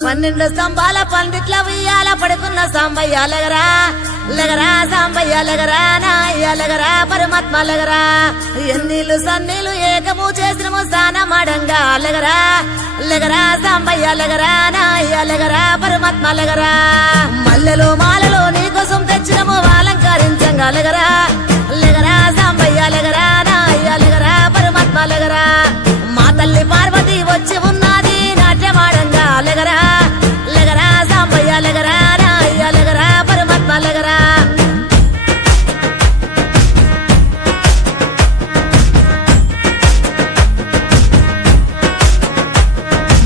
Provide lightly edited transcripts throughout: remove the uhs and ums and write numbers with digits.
12 స్తంభాల పందిట్ల ఉయ్యాల పడుకున్న సాంబయ్య లగరా లగరా సాంబయ్య లగరా నాయ్య లగరా పరమాత్మ లగరా ఎన్నీళ్ళు సన్నీళ్ళు ఏకము చేసినము స్నానమాడంగా లగరా లగరా సాంబయ్య లగరా నాయ్య లగరా పరమాత్మ లగరా మల్లెలు మాలలు నీకోసం తెచ్చినము అలంకరించంగా లగరా లగరా సాంబయ్య లగరా నాయ్య లగరా పరమాత్మ లగరా మా తల్లి పార్వతి వచ్చి ఉన్నది నాట్యమాడంగా లగరా లగరా సాంబయ్య లగరా నాయ్య లగరా పరమాత్మ లగరా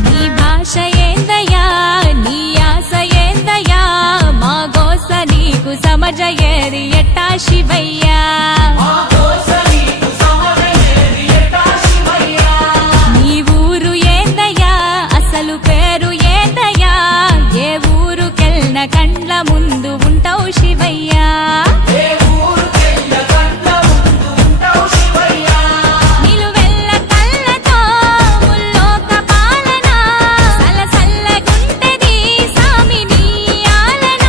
నీ భాష ఏందయ్యా నీ ఆశ ఏందయ్యా మా గోస నీకు సమజయేది ఎట్టా శివయ్యా నీ ఊరు ఏందయ్యా అసలు పేరు ఏందయ్యా ఏ ఊరుకెళ్ళిన కండ్ల ముందు ఉంటావు శివయ్యా నిలువెల్ల కళ్ళతో ముల్లోక పాలన సలసల్లగుంటది సామి నీ ఆలన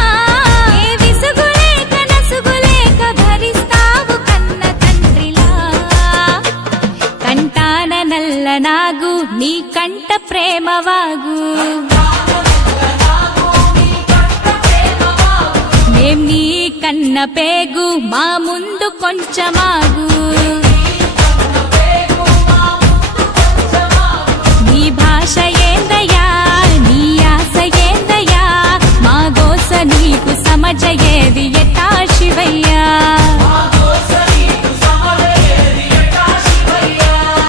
ఏ విసుగులేక నసుగులేక భరిస్తావు కన్న తండ్రిలా కంటాన నల్ల నాగు నీ కంట ప్రేమవాగు మేం నీ కన్న పేగు మా ముందు కొంచెమాగు నీ భాష ఏందయ్యా నీ ఆశ ఏందయ్యా మా గోస నీకు సమజయేది ఎట్టా శివయ్యా